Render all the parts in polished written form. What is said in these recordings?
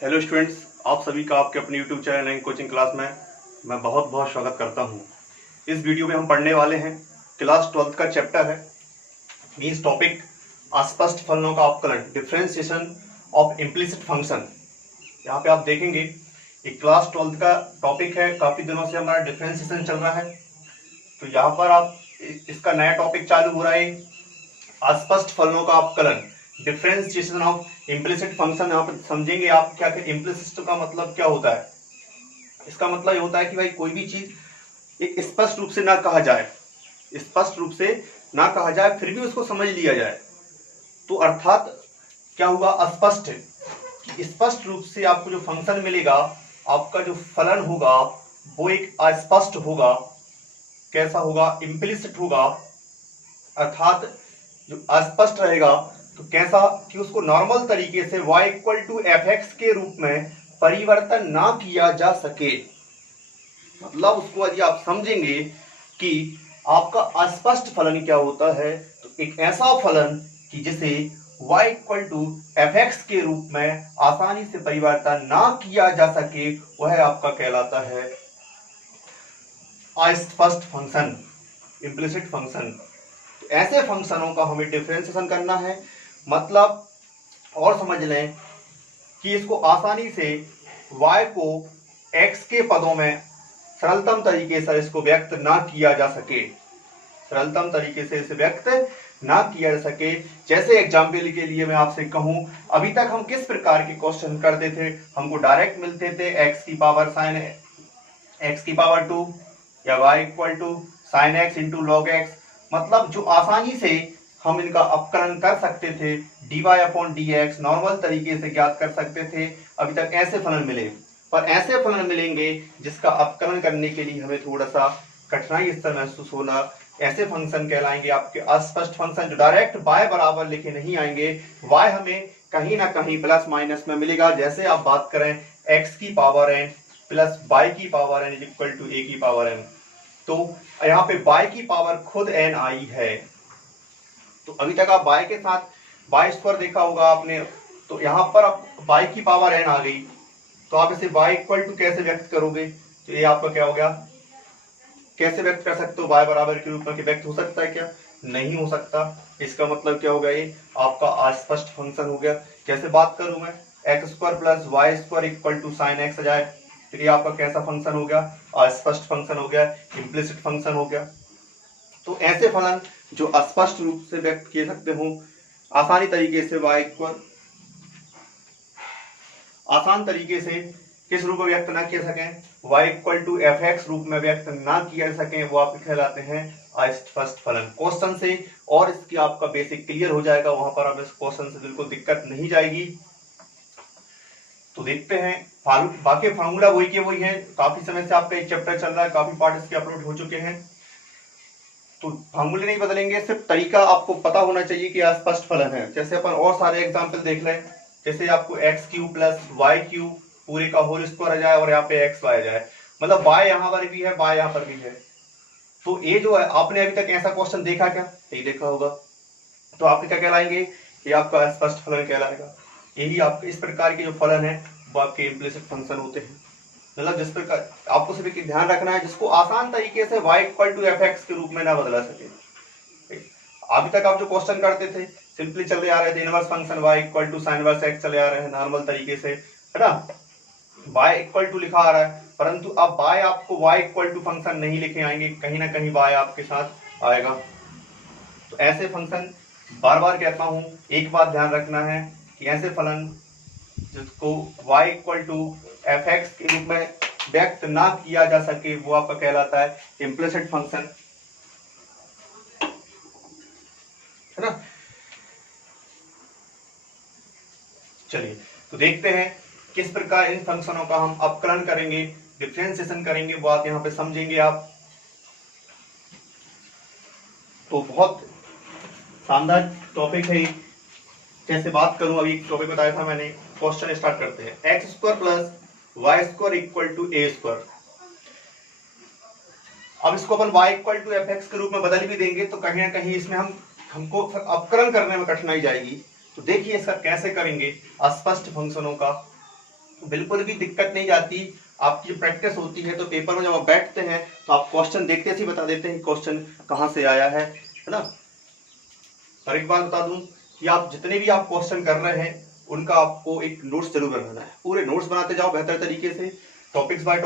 Hello students, आप सभी का आपके अपने YouTube channel and coaching class में मैं बहुत बहुत स्वागत करता हूं। इस वीडियो में हम पढ़ने वाले हैं क्लास 12th का चैप्टर है मीन्स टॉपिक अस्पष्ट फलनों का अवकलन, डिफरेंशिएशन ऑफ इम्प्लिसिट फंक्शन। यहाँ पे आप देखेंगे एक क्लास 12th का टॉपिक है। काफ़ी दिनों से हमारा डिफरेंशिएशन चल रहा है, तो यहाँ पर आप इसका नया टॉपिक चालू हो रहा है अस्पष्ट फलनों का अवकलन, डिफरेंशिएशन ऑफ इम्प्लिसिट फंक्शन। यहाँ पर समझेंगे आप क्या इम्प्लिसिट का मतलब क्या होता है। इसका मतलब ये होता है कि भाई कोई भी चीज एक स्पष्ट रूप से ना कहा जाए, स्पष्ट रूप से ना कहा जाए फिर भी उसको समझ लिया जाए, तो अर्थात क्या हुआ अस्पष्ट। स्पष्ट रूप से आपको जो फंक्शन मिलेगा, आपका जो फलन होगा वो एक अस्पष्ट होगा। कैसा होगा? इम्प्लिसिट होगा, अर्थात जो अस्पष्ट रहेगा। तो कैसा कि उसको नॉर्मल तरीके से y = fx के रूप में परिवर्तन ना किया जा सके। मतलब उसको यदि आप समझेंगे कि आपका अस्पष्ट फलन क्या होता है, तो एक ऐसा फलन कि जिसे y = fx के रूप में आसानी से परिवर्तन ना किया जा सके, वह आपका कहलाता है अस्पष्ट फंक्शन, इम्प्लिसिट फंक्शन। ऐसे फंक्शनों का हमें डिफरेंशिएशन करना है। मतलब और समझ लें कि इसको आसानी से y को x के पदों में सरलतम तरीके से इसको व्यक्त ना किया जा सके, सरलतम तरीके से इसे व्यक्त ना किया जा सके। जैसे एग्जाम्पल के लिए मैं आपसे कहूं, अभी तक हम किस प्रकार के क्वेश्चन करते थे? हमको डायरेक्ट मिलते थे x की पावर sin x की पावर 2 या y = sin x × log x। मतलब जो आसानी से हम इनका अपकलन कर सकते थे, dy/dx नॉर्मल तरीके से ज्ञात कर सकते थे। अभी तक ऐसे फलन मिले, पर ऐसे फलन मिलेंगे जिसका अपकलन करने के लिए हमें थोड़ा सा कठिनाई स्तर महसूस होना। ऐसे फंक्शन कहलाएंगे आपके अस्पष्ट फंक्शन, जो डायरेक्ट y बराबर लिखे नहीं आएंगे। y हमें कहीं ना कहीं प्लस माइनस में मिलेगा। जैसे आप बात करें x की पावर n प्लस y की पावर n = a की पावर n, तो यहाँ पे y की पावर खुद n आई है। तो अभी तक आप y के साथ y² देखा होगा आपने, तो यहाँ पर अब y की पावर n आ गई, तो आप इसे y = कैसे व्यक्त करोगे? तो ये आपका क्या हो गया? कैसे व्यक्त कर सकते हो? y बराबर के रूप में व्यक्त हो सकता है क्या? नहीं हो सकता। इसका मतलब क्या हो गया? ये आपका अस्पष्ट फंक्शन हो गया। कैसे बात करूं मैं? x² + y² = sin x आ जाए, फिर ये आपका कैसा फंक्शन हो गया? अस्पष्ट फंक्शन हो गया, इम्प्लिसिट फंक्शन हो गया। तो ऐसे फलन जो अस्पष्ट रूप से व्यक्त किए सकते हो, आसानी तरीके से आसान तरीके से किस रूप में व्यक्त ना किया सकें, y = fx रूप में व्यक्त ना किया सकें, वो आप कहलाते हैं अस्पष्ट फलन। क्वेश्चन से और इसकी आपका बेसिक क्लियर हो जाएगा, वहां पर अब इस क्वेश्चन से बिल्कुल दिक्कत नहीं जाएगी। तो देखते हैं, बाकी फार्मूला वही के वही है। काफी समय से आपका एक चैप्टर चल रहा है, काफी पार्ट इसके अपलोड हो चुके हैं, तो फार्मूले नहीं बदलेंगे, सिर्फ तरीका आपको पता होना चाहिए कि अस्पष्ट फलन है। जैसे अपन और सारे एग्जांपल देख लें, जैसे आपको x³ + y³ पूरे का होल स्क्वायर आ जाए और यहाँ पे xy आ जाए, मतलब y यहाँ पर भी है, y यहाँ पर भी है। तो ये जो है, आपने अभी तक ऐसा क्वेश्चन देखा क्या? नहीं देखा होगा, तो आपके क्या कहलाएंगे? ये आपका अस्पष्ट फलन कहलाएगा। यही आपके इस प्रकार के जो फलन है वो आपके इम्प्लिसिट फंक्शन होते हैं। मतलब जिस प्रकार आपको सिर्फ ध्यान रखना है, जिसको आसान तरीके से y = fx के रूप में ना बदला सके। अभी तक आप जो क्वेश्चन करते थे सिंपली चले आ रहे थे, inverse function y = sin x चले आ रहे हैं नॉर्मल तरीके से, है ना, y = लिखा आ रहा है, परंतु अब y आपको y = फंक्शन नहीं लिखे आएंगे, कहीं ना कहीं y आपके साथ आएगा। तो ऐसे फंक्शन बार बार कहता हूं, एक बात ध्यान रखना है कि ऐसे फलन जिसको y = fx के रूप में व्यक्त ना किया जा सके, वो आपका कहलाता है इम्प्लिसिट फंक्शन, है ना। चलिए तो देखते हैं किस प्रकार इन फंक्शनों का हम अपकलन करेंगे, डिफरेंशिएशन करेंगे, वो आप यहाँ पे समझेंगे आप। तो बहुत शानदार टॉपिक है। जैसे बात करूं, अभी टॉपिक बताया था मैंने, क्वेश्चन स्टार्ट करते हैं। x² + y² = a²। अब इसको अपन y = fx के रूप में बदल भी देंगे, तो कहीं ना कहीं इसमें हमको अपकलन करने में कठिनाई जाएगी। तो देखिए इसका कैसे करेंगे अस्पष्ट फंक्शनों का बिल्कुल भी दिक्कत नहीं जाती। आपकी प्रैक्टिस होती है तो पेपर में जब आप बैठते हैं तो आप क्वेश्चन देखते ही बता देते हैं क्वेश्चन कहाँ से आया है ना। और एक बात बता दूं कि आप जितने भी आप क्वेश्चन कर रहे हैं उनका आपको एक नोट्स जरूर बनाना है। पूरे नोट्स बनाते जाओ बेहतर तरीके से, टॉपिक्स बाय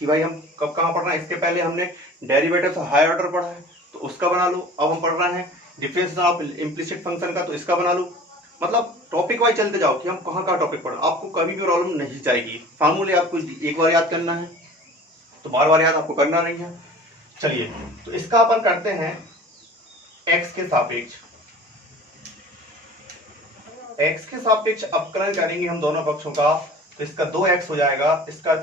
कि भाई हम कब कहाँ पढ़ रहे हैं। इसके पहले हमने डेरिवेटिव से हायर ऑर्डर पढ़ा है तो उसका बना लो। अब हम पढ़ रहे हैं डिफरेंस ऑफ इम्प्लिसिट फंक्शन का, तो इसका बना लो। मतलब टॉपिक वाइज चलते जाओ कि हम कहाँ कहाँ टॉपिक पढ़, आपको कभी भी प्रॉब्लम नहीं जाएगी। फार्मूले आपको एक बार याद करना है तो बार बार याद आपको करना नहीं है। चलिए तो इसका अपन करते हैं x के सापेक्ष। x के सापेक्ष अवकलन करेंगे हम दोनों पक्षों का, तो इसका 2x हो जाएगा। इसका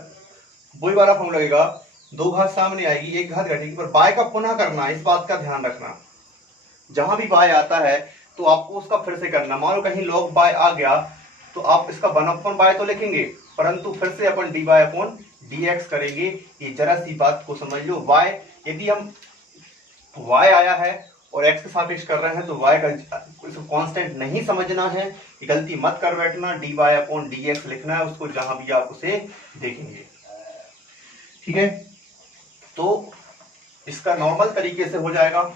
वही वाला फॉर्म लगेगा, 2 घात सामने आएगी 1 घात घटेगी, पर बाय का पुनः करना, इस बात का ध्यान रखना। जहां भी बाय आता है तो आपको उसका फिर से करना। मान लो कहीं log बाय आ गया तो आप इसका 1/बाय तो लिखेंगे, परंतु फिर से अपन dy/dx करेंगे। ये जरा सी बात को समझ लो। y यदि हम y आया है और x के सापेक्ष कर रहे हैं तो y का कांस्टेंट नहीं समझना है, ये गलती मत कर बैठना। dy/dx लिखना है उसको जहां भी आप उसे देखेंगे, ठीक है। तो इसका नॉर्मल तरीके से हो जाएगा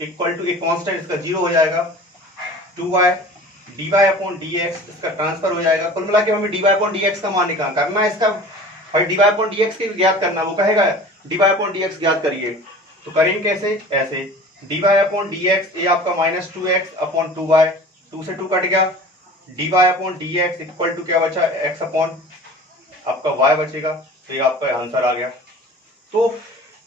इक्वल टू एक कांस्टेंट इसका 0 हो जाएगा, 2y dy/dx इसका ट्रांसफर हो जाएगा। कुल मिला के हमें dy/dx का मान निकालना करना है इसका। भाई dy/dx के ज्ञात करना, वो कहेगा dy/dx ज्ञात करिए, तो करेंगे कैसे, ऐसे dy/dx ये आपका -2x/2y, 2 से 2 कट गया, dy/dx इक्वल टू क्या बचा, x अपॉन आपका y बचेगा। तो ये आपका आंसर आ गया। तो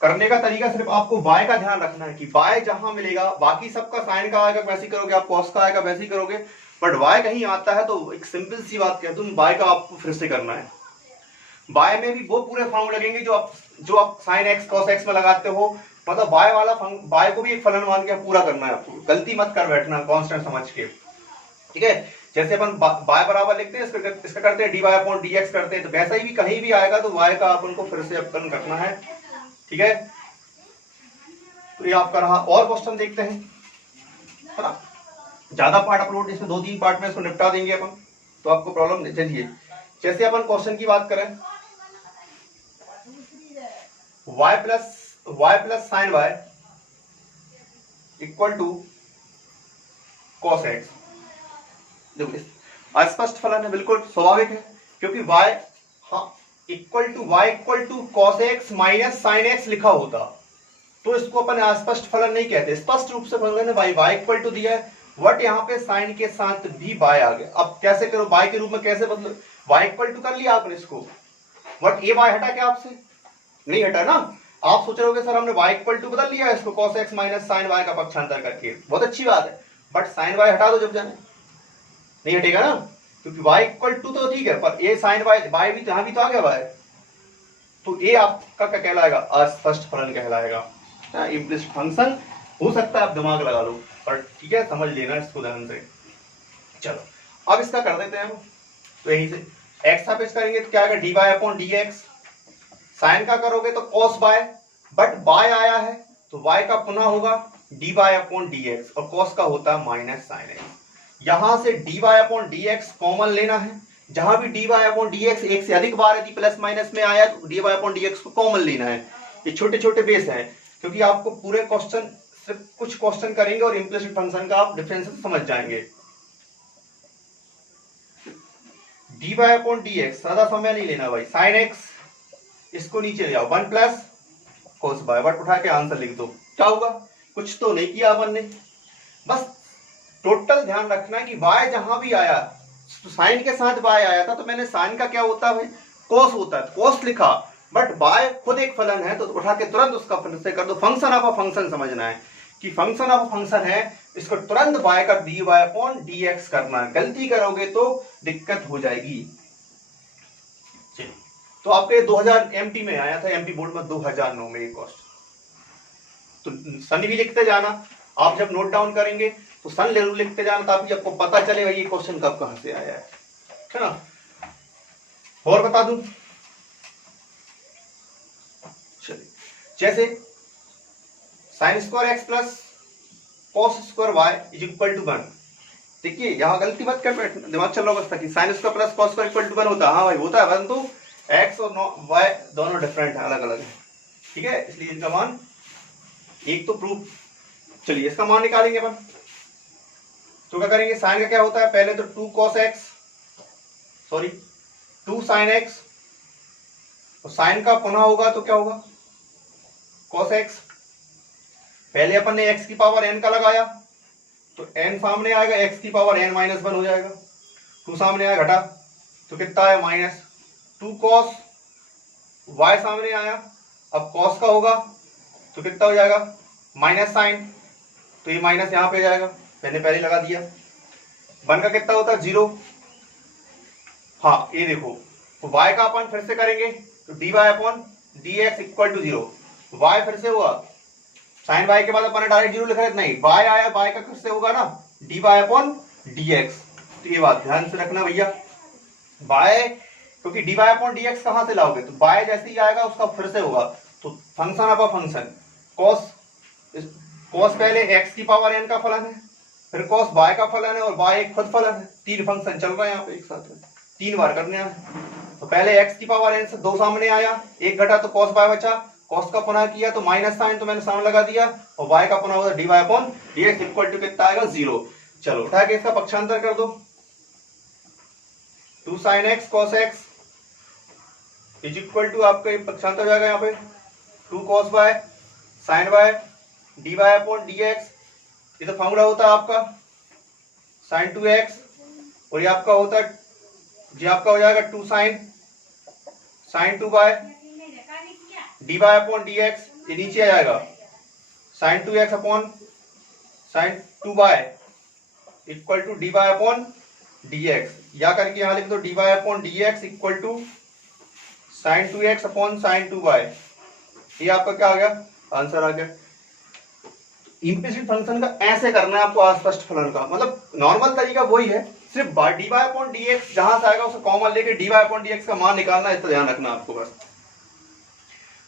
करने का तरीका सिर्फ आपको y का ध्यान रखना है कि y जहां मिलेगा, बाकी सबका साइन का आएगा वैसे ही करोगे, आप cos का आएगा वैसे ही करोगे, बट y कहीं आता है तो एक सिंपल सी बात कहता हूं, y का आपको फिर से करना है। y में भी वो पूरे फॉर्म लगेंगे जो आप sin x cos x में लगाते हो। मतलब y वाला y को भी एक फलन मान के पूरा करना है आपको, गलती मत कर बैठना कांस्टेंट समझ के, ठीक है। जैसे अपन y बराबर लिखते हैं इसका करते हैं dy/dx करते हैं, तो वैसा ही भी कहीं भी आएगा तो y का अपन को फिर से अवकलन करना है, ठीक है। तो ये आपका रहा। और क्वेश्चन देखते हैं, है ना। ज्यादा पार्ट अपलोड, इसमें 2-3 पार्ट में इसको निपटा देंगे अपन, तो आपको प्रॉब्लम नहीं। चलिए जैसे अपन क्वेश्चन की बात करें, y plus sine y equal to cos x। देखो अस्पष्ट फलन है, बिल्कुल स्वाभाविक है, क्योंकि y equal to cos x minus sine x लिखा होता तो इसको अपन अस्पष्ट फलन नहीं कहते, स्पष्ट रूप से फलन है। y इक्वल टू दिया है, वट यहाँ पे साइन के साथ भी y आ गया। अब कैसे करो, y के रूप में कैसे बदलो, y इक्वल टू कर लिया आपने इसको, वट ये y हटा क्या आपसे, नहीं हटा ना। आप सोच रहे हो सर हमने y इक्वल टू बदल लिया इसको cos x minus sine y का पक्षांतर करके, बहुत अच्छी बात है, बट साइन y हटा दो जब जाने, नहीं हटेगा ना, क्योंकि y इक्वल टू तो ठीक है, पर ये साइन y भी जहां भी तो आ गया y, तो ये आपका क्या कहलाएगा, अस्पष्ट फलन कहलाएगा। इम्प्लिसिट फंक्शन हो सकता है, आप दिमाग लगा लो, पर ठीक है समझ लेना इसको ध्यान से। चलो अब इसका कर देते हैं हम, तो यहीं से x सापेक्ष करेंगे तो क्या आएगा dy/dx, साइन का करोगे तो cos y, बट y आया है तो y का पुनः होगा dy/dx, और cos का होता है माइनस साइन x। यहां से dy/dx कॉमन लेना है, जहां भी dy/dx एक से अधिक बार यदि प्लस माइनस में आया तो dy/dx को कॉमन लेना है। ये छोटे छोटे बेस हैं, क्योंकि आपको पूरे क्वेश्चन सिर्फ कुछ क्वेश्चन करेंगे और इम्प्लिसिट फंक्शन का आप डिफरेंस समझ जाएंगे। dy/dx सादा समय नहीं लेना भाई, साइन x इसको नीचे ले जाओ, 1 प्लस cos y, बट उठा के आंसर लिख दो, क्या होगा, कुछ तो नहीं किया अपन ने। बस टोटल ध्यान रखना कि y जहां भी आया, साइन के साथ y आया था तो मैंने साइन का क्या होता है, cos होता है, cos लिखा, बट y खुद एक फलन है तो उठा के तुरंत उसका फिर से कर दो। फंक्शन ऑफ अ फंक्शन समझना है कि फंक्शन ऑफ अ फंक्शन है, इसको तुरंत y का dy/dx करना है, गलती करोगे तो दिक्कत हो जाएगी। तो आपके 2000 एमपी में आया था, एमपी बोर्ड में 2009 में एक क्वेश्चन, तो सन भी लिखते जाना, आप जब नोट डाउन करेंगे तो सन जरूर लिखते जाना ताकि आपको पता चले भाई ये क्वेश्चन कब कहां से आया है ना। और बता दूं, चलिए जैसे sin square x plus cos square y is equal to 1, देखिए यहाँ गलती मत कर बैठ, दिमाग चल रहा होगा ताकि sine square plus cos square equal to 1 होता है। हाँ भाई होता है, परंतु एक्स और वाई दोनों डिफरेंट है, अलग अलग है, ठीक है, इसलिए इनका मान एक तो प्रूफ। चलिए इसका मान निकालेंगे अपन, तो क्या करेंगे, साइन का क्या होता है, पहले तो 2 cos x, sorry 2 sin x, तो साइन का पुनः होगा तो क्या होगा cos x। पहले अपन ने x की पावर n का लगाया तो n सामने आएगा, x की पावर n माइनस 1 हो जाएगा, 2 सामने आया घटा तो कितना आया माइनस 2 cos, y सामने आया, अब cos का होगा तो कितना हो जाएगा माइनस साइन, तो ये माइनस यहाँ पे जाएगा, मैंने पहले लगा दिया। 1 का कितना होता है 0। हाँ ये देखो, तो y का अपन फिर से करेंगे तो dy upon dx equal to 0, y फिर से हुआ, साइन y के बाद अपन ने डायरेक्ट 0 लिखा है, नहीं y आया, y का किससे होगा ना dy अपॉन dx। तो ये बात ध्यान से रखना भैया, y क्योंकि dy अपॉन dx कहां से लाओगे, तो y जैसे ही आएगा उसका फिर से होगा, तो फंक्शन अपा फंक्शन cos पहले x की पावर n का फलन है, फिर cos y का फलन है और y एक खुद फलन है, 3 फंक्शन चल रहे हैं यहाँ पे एक साथ में, 3 बार करने हैं। तो पहले x की पावर n से 2 सामने आया, एक घटा तो cos y बचा, cos का पुनः किया तो माइनस साइन तो मैंने सामने लगा दिया, और y का पुनः होगा dy upon dx equal to कितना आएगा 0। चलो उठा के इसका पक्षांतर कर दो, 2 sin x cos x is equal to आपका पक्षांतर हो जाएगा यहाँ पे 2 cos y sin y dy upon dx, ये तो फॉर्मूला होता है आपका sin 2x, और ये आपका होता है, ये आपका हो जाएगा 2 sin 2y dy upon dx, ये नीचे आ जाएगा sin 2x upon sin 2y equal to dy upon dx, या करके यहाँ लिख दो dy upon dx equal to sin 2x upon sin 2y, ये आपका क्या आ गया आंसर आ गया। इम्प्लिसिट फंक्शन का ऐसे करना है आपको अस्पष्ट फलन का, मतलब नॉर्मल तरीका वही है, सिर्फ dy अपॉन dx जहां से आएगा उसे कॉमन लेके dy अपॉन dx का मान निकालना है, इतना ध्यान रखना आपको बस।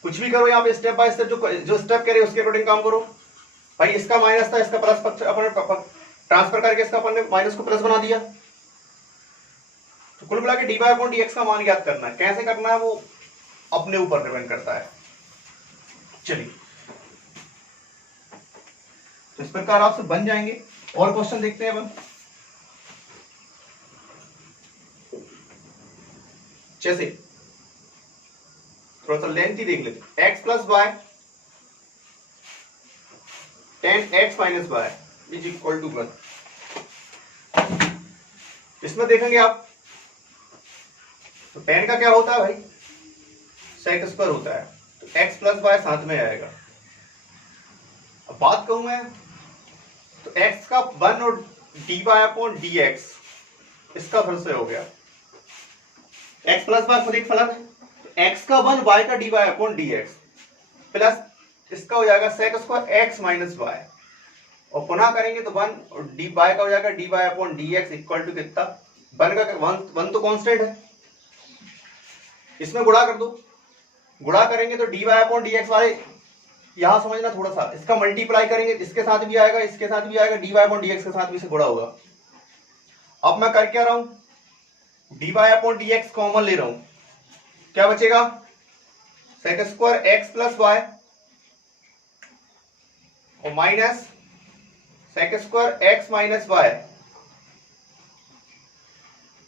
कुछ भी करो यहाँ पे स्टेप बाय स्टेप, जो स्टेप करे उसके अकॉर्डिंग काम करो। भाई इसका माइनस था, इसका प्लस अपने ट्रांसफर करके इसका अपन ने माइनस को प्लस बना दिया, तो कुल मिला के dy अपॉन dx का मान ज्ञात करना है, कैसे करना है वो अपने ऊपर डिपेंड करता है। चलिए तो इस प्रकार आपसे बन जाएंगे, और क्वेश्चन देखते हैं अपन। जैसे थोड़ा सा लेंथ ही देख लेते, x plus y 10x minus y is equal to 1। इसमें देखेंगे आप तो 10 का क्या होता है भाई सेक स्क्वायर होता है, तो x प्लस वाई साथ में आएगा। अब बात कहूं मैं तो x का 1 और dy अपॉन dx, इसका फिर से हो गया, x प्लस वाई खुद एक फलन है, x का 1 y का dy अपॉन dx प्लस इसका हो जाएगा sec square x minus y, और पुनः करेंगे तो 1 और dy का हो जाएगा dy upon dx equal to कितना 1 का 1 तो कांस्टेंट है, इसमें गुणा कर दो, गुणा करेंगे तो dy अपॉन dx वाले यहां समझना थोड़ा सा, इसका मल्टीप्लाई करेंगे इसके साथ भी आएगा, इसके साथ भी आएगा, dy अपॉन dx के साथ भी से गुणा होगा। अब मैं कर क्या रहा हूं dy अपॉन dx कॉमन ले रहा हूं, क्या बचेगा sec square x plus y और minus sec square x minus y।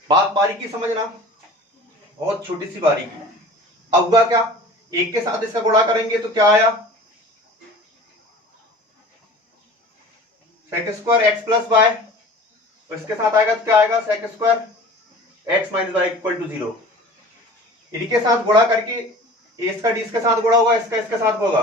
बात बारीकी समझना, बहुत छोटी सी बारीकी। अब हुआ क्या, एक के साथ इसका गुणा करेंगे तो क्या आया sec square x plus y, और इसके साथ आएगा तो क्या आएगा sec square x minus y equal to 0। इनके साथ गुणा करके इसका डी इसके साथ गुणा होगा, इसका इसके साथ होगा,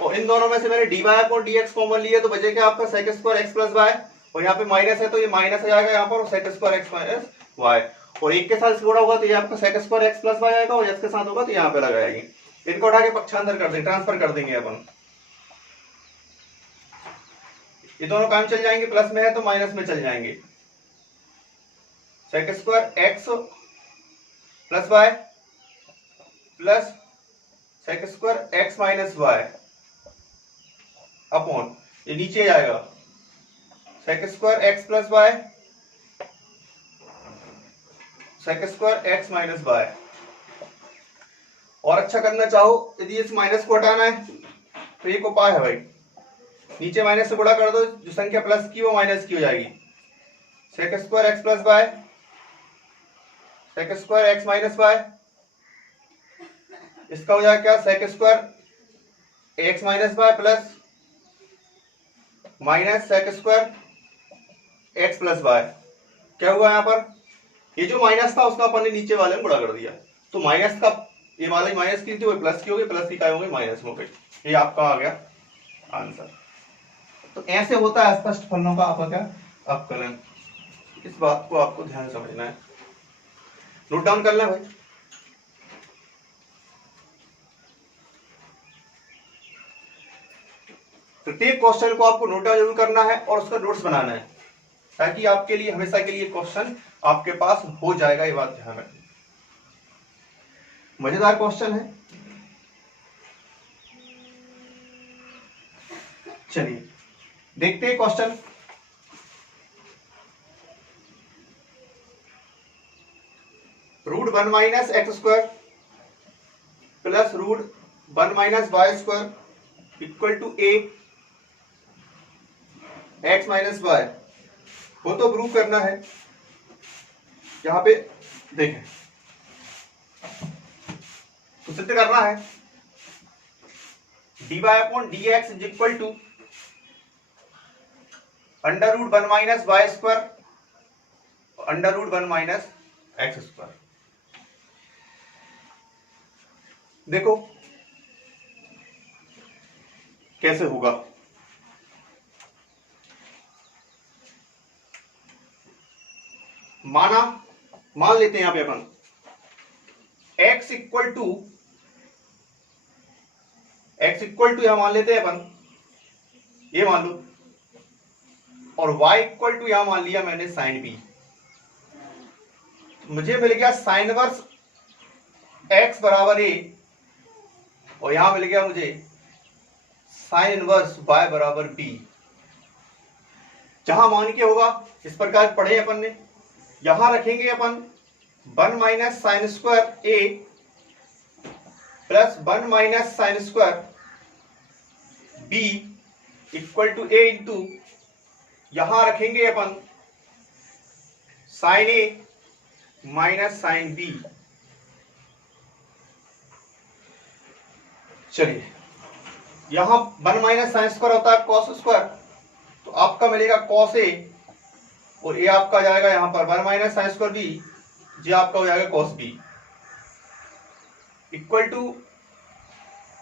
और इन दोनों में से मैंने dy अपॉन dx कॉमन लिया तो बचेगा आपका sec square x plus y, और यहाँ पे माइनस है तो ये माइनस आ जाएगा यहाँ पर, और sec square x minus y, और एक के साथ गुणा होगा तो ये आपका sec square x plus y आएगा, और इसके साथ होगा तो यहाँ पे लगाएंगे, इनको उठा के पक्षांतर कर देंगे, ट्रांसफर कर देंगे अपन, ये दोनों काम चल जाएंगे, प्लस में है तो माइनस में चल जाएंगे, sec square x plus y plus sec square x minus y upon ये नीचे जाएगा sec square x plus y sec square x minus y. और अच्छा करना चाहो, यदि इस माइनस को हटाना है तो एक उपाय है भाई, नीचे माइनस से गुणा कर दो, जो संख्या प्लस की वो माइनस की हो जाएगी। Sec square x plus y, sec square x minus y, इसका हो जाएगा क्या, sec square x minus y plus minus sec square x plus y. क्या हुआ यहाँ पर, ये जो माइनस था उसका अपन ने नीचे वाले में गुणा कर दिया, तो माइनस का ये वाली माइनस की थी वो प्लस की हो गई, प्लस की क्या हो गई माइनस में हो गई। ये आपका आ गया आंसर। तो ऐसे होता है स्पष्ट फलनों का आपका क्या अवकलन। इस बात को आपको ध्यान समझना है, नोट डाउन कर लें भाई। प्रत्येक क्वेश्चन को आपको नोट डाउन जरूर करना है और उसका नोट्स बनाना है, ताकि आपके लिए हमेशा के लिए क्वेश्चन आपके पास हो जाएगा, ये बात ध्यान रखना। मजेदार क्वेश्चन है, चलिए देखते हैं question. Root 1 minus x square plus root 1 minus y square equal to a x minus y, वो तो प्रूव करना है। यहां पे देखें तो सिद्ध करना है d y upon d x is equal to under root 1 minus y square under root 1 minus x square. देखो कैसे होगा, मान लेते हैं यहां पे अपन x इक्वल टू यहां मान लेते हैं अपन, ये मान लो, और y इक्वल टू यहां मान लिया मैंने साइन b। मुझे मिल गया साइन वर्स x बराबर a, और यहां मिल गया मुझे साइन इनवर्स y बराबर b। जहां मान के होगा इस प्रकार पढ़े अपन ने, यहां रखेंगे अपन 1 minus sine square a plus 1 minus sine square b equal to a into, यहां रखेंगे अपन sine a minus sine b। चलिए यहां 1 माइनस साइन स्क्वायर होता है कॉस स्क्वायर, तो आपका मिलेगा कॉस ए, और ये आपका जाएगा यहां पर 1 माइनस साइन स्क्वायर बी, ये आपका हो जाएगा कॉस बी इक्वल टू,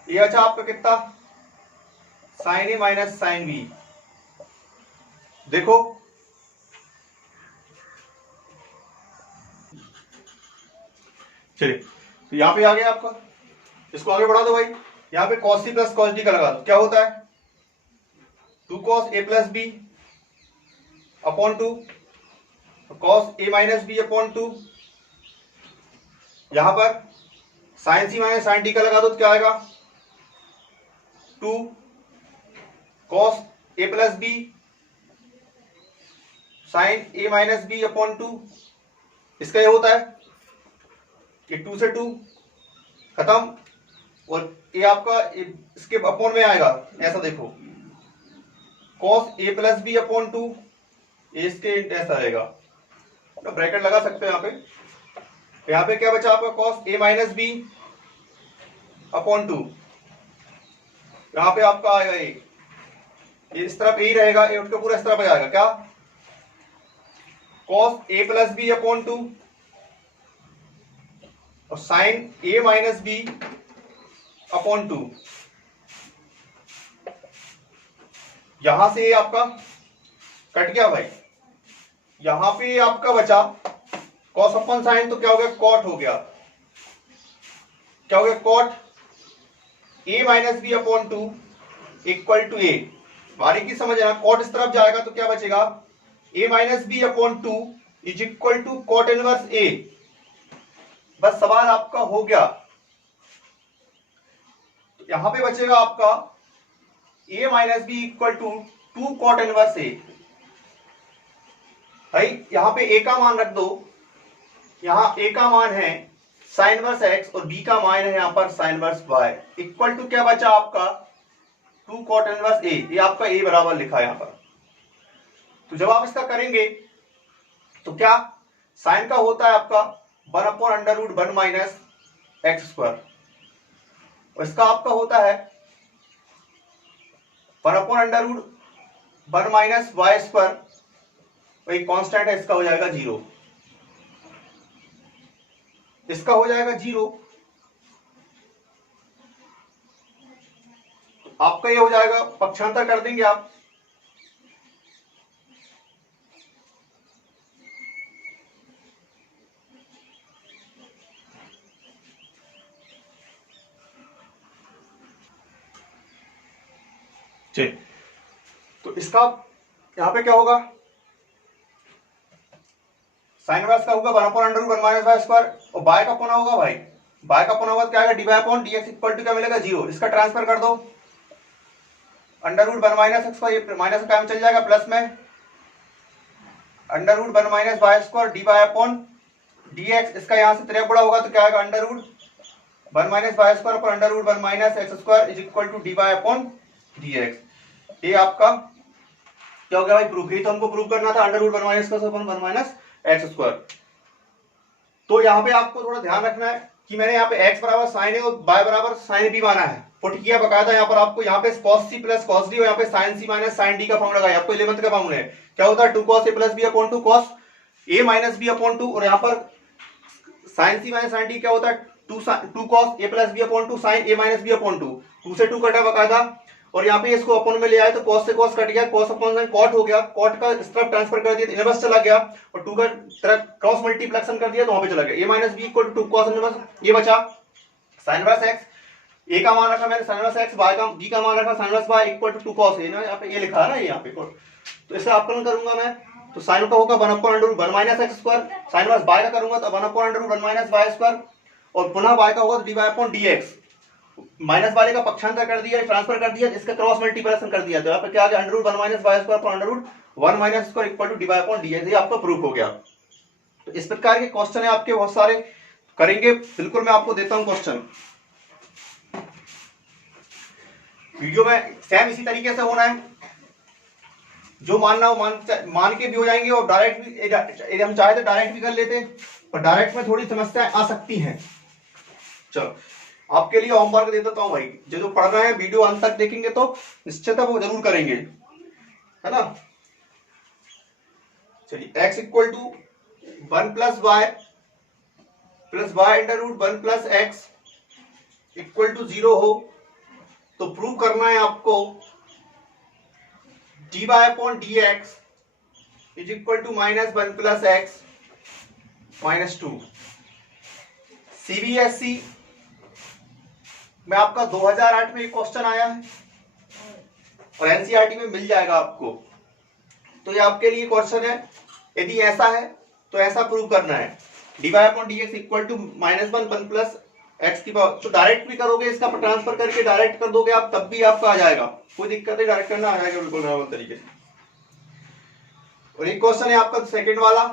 ये अच्छा आपका कितना sign a minus sine B. देखो चलिए तो यहां पे आ गया आपका, इसको आगे बढ़ा दो भाई। यहां पे cos c plus cos d का लगा दो, क्या होता है 2 cos a plus b upon 2 cos a minus B upon 2। यहां पर sine c minus sine d का लगा दो तो क्या आएगा 2 cos a plus b sine a minus B upon 2। इसका ये होता है कि 2 से 2 खत्म, और ये आपका इसके अपॉन में आएगा, ऐसा देखो cos a plus b upon 2, इसके ऐसा रहेगा, तो ब्रैकेट लगा सकते हो यहाँ पे क्या बचा आपका cos a minus B upon 2। यहाँ पे आपका आएगा ये इस तरफ ए रहेगा, ये उठ के पूरा इस तरफ आ जाएगा, क्या cos a plus b upon 2 और sign a minus B upon 2। यहां से आपका कट गया भाई, यहां पे आपका बचा कॉस अपॉन साइन, तो क्या हो गया कॉट हो गया, क्या हो गया cot A minus B upon 2 equal to A. बारीकी समझना, कॉट इस तरफ जाएगा तो क्या बचेगा A minus B upon 2 is equal to cot inverse A. बस सवाल आपका हो गया, तो यहां पे बचेगा आपका A minus B equal to 2 cot inverse A. भाई यहां पे ए का मान रख दो, यहाँ a का मान है साइन इनवर्स x और b का मान है यहाँ पर sine inverse y equal to क्या बचा आपका 2 कॉट इनवर्स a, ये आपका a बराबर लिखा है यहाँ पर। तो जब आप इसका करेंगे तो क्या साइन का होता है आपका 1/√1 माइनस एक्स स्क्वायर और इसका आपका होता है 1/√1 माइनस वाई स्क्वायर, वही कांस्टेंट है, इसका हो जाएगा 0, इसका हो जाएगा 0। तो आपका ये हो जाएगा, पक्षांतर कर देंगे आप, चलिए। तो इसका यहां पे क्या होगा, साइन इनवर्स का होगा 1/√1 माइनस वाई स्क्वायर और बाय का पुना होगा भाई, बाय का पुना होगा क्या आएगा dy upon dx equal to क्या मिलेगा 0। इसका ट्रांसफर कर दो √1 माइनस एक्स स्क्वायर, ये माइनस का काम चल जाएगा प्लस में √1 minus y square dy upon dx, इसका यहां से 3 गुणा होगा तो क्या आएगा √1 minus y square upon √1 minus x square is equal to dy upon dx। ये आपका क्या हो गया भाई प्रूफ, ही तो हमको प्रूव करना था √1 माइनस का अपॉन 1 माइनस एक्स स्क्वायर। तो यहाँ पे आपको थोड़ा ध्यान रखना है कि मैंने यहाँ पे x बराबर साइन ए और y बराबर साइन बी माना है, पुट किया बकायदा यहाँ पर आपको, यहाँ पे cos c plus cos d और यहाँ पे sin c minus sin d का फॉर्मूला लगाया, आपको 11th का फॉर्मूला है, क्या होता है 2 cos a plus b upon 2 cos a minus b upon 2 और यहाँ पर sin c minus sin d क्या होता है 2 cos a plus b upon 2 sin a minus b upon 2, 2 से 2 कटा बकायदा और यहाँ पे इसको अपॉन में ले आए तो cos से cos कट गया, cos अपॉन sin cot हो गया, cot का इस तरफ ट्रांसफर कर दिया तो इनवर्स चला गया और 2 का तरफ क्रॉस मल्टीप्लिकेशन कर दिया तो वहां पे चला गया, a minus b equal to 2 cos inverse, ये बचा sin इनवर्स x, a का मान रखा मैंने sin इनवर्स x, y का b का मान रखा sin inverse y equal to 2 cos a, यहाँ पे ये लिखा है ना यहाँ पे, तो इसे अपकरण करूंगा मैं तो sin का होगा 1/√1 minus x square, sin inverse y का करूंगा तो 1/√1 माइनस वाई स्क्वायर और पुनः y का होगा तो dy अपॉन dx, माइनस वाले का पक्षांतर कर दिया, ट्रांसफर कर दिया, इसका क्रॉस मल्टीप्लिकेशन कर दिया तो यहाँ पे क्या आ गया √1 minus y square upon √1 minus square equal to dy upon dx, ये आपका प्रूफ हो गया। तो इस प्रकार के क्वेश्चन है आपके बहुत सारे, करेंगे बिल्कुल, मैं आपको देता हूं क्वेश्चन वीडियो में, सेम इसी तरीके से होना है, जो मानना हो मान के भी हो जाएंगे और डायरेक्ट भी, हम चाहे तो डायरेक्ट भी कर लेते पर डायरेक्ट में थोड़ी समस्याएं आ सकती हैं। चलो आपके लिए होमवर्क दे देता हूं भाई, जो पढ़ रहे हैं वीडियो अंत तक देखेंगे तो निश्चित वो जरूर करेंगे, है ना। चलिए x equal to 1 plus y √1 plus x equal to 0 हो तो प्रूव करना है आपको dy upon dx is equal to -1 plus x minus 2। CBSE में आपका 2008 में एक क्वेश्चन आया है और एनसीईआरटी में मिल जाएगा आपको, तो ये आपके लिए क्वेश्चन है, यदि ऐसा है तो ऐसा प्रूव करना है dy upon dx equal to -1 plus x की पावर, तो डायरेक्ट भी करोगे, इसका ट्रांसफर करके डायरेक्ट कर दोगे आप तब भी आपका आ जाएगा, कोई दिक्कत नहीं, डायरेक्ट करना आ जाएगा बिल्कुल नॉर्मल तरीके से। और एक क्वेश्चन है आपका सेकंड वाला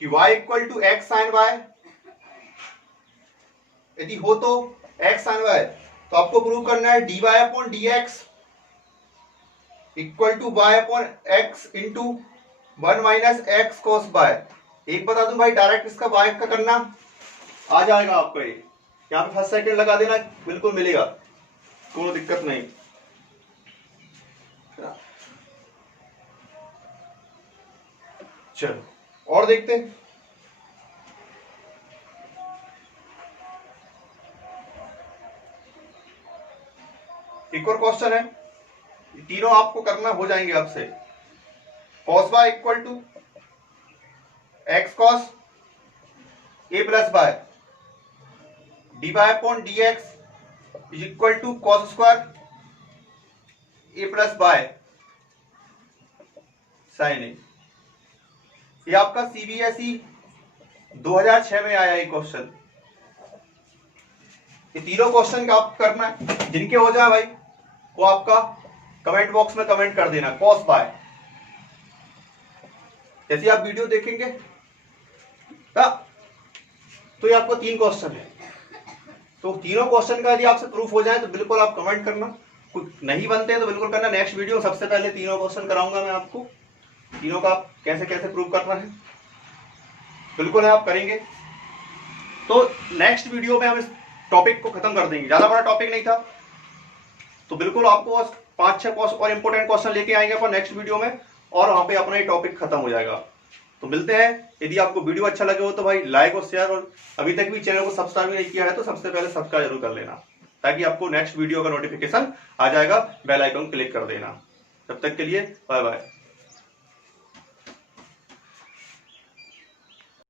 कि y equal to x sine y, यदि हो तो x sin y, तो आपको प्रूव करना है dy upon dx equal to y upon x into 1 minus x cos y। एक बता दूं भाई, डायरेक्ट इसका y का करना आ जाएगा आपको, ये यहाँ पे फर्स्ट सेकंड लगा देना, बिल्कुल मिलेगा, कोई दिक्कत नहीं। चलो और देखते हैं, एक और क्वेश्चन है, तीनों आपको करना हो जाएंगे आपसे। cos y equal to x cos a plus y dy upon dx is equal to cos square a plus y sin a। ये आपका CBSE 2006 में आया ये क्वेश्चन। ये तीनों क्वेश्चन का आप करना है, जिनके हो जाए भाई वो आपका कमेंट बॉक्स में कमेंट कर देना cos y। जैसे आप वीडियो देखेंगे तो ये आपको 3 क्वेश्चन है। तो तीनों क्वेश्चन का यदि आपसे प्रूफ हो जाए तो बिल्कुल आप कमेंट करना, कुछ नहीं बनते हैं तो बिल्कुल करना। नेक्स्ट वीडियो सबसे पहले तीनों क्वेश्चन कराऊंगा मैं आपको, तीनों का आप कैसे कैसे प्रूव करना है, बिल्कुल है आप करेंगे। तो नेक्स्ट वीडियो में हम इस टॉपिक को खत्म कर देंगे, ज्यादा बड़ा टॉपिक नहीं था, तो बिल्कुल आपको 5-6 और इंपॉर्टेंट क्वेश्चन लेके आएंगे अपन नेक्स्ट वीडियो में, और वहां पे अपना ये टॉपिक खत्म हो जाएगा। तो मिलते हैं। यदि आपको वीडियो अच्छा लगे हो तो भाई लाइक और शेयर, और अभी तक भी चैनल को सब्सक्राइब नहीं किया है तो सबसे पहले सब्सक्राइब जरूर कर लेना, ताकि आपको नेक्स्ट वीडियो का नोटिफिकेशन आ जाएगा। बेल आइकन क्लिक कर देना। तब तक के लिए बाय बाय।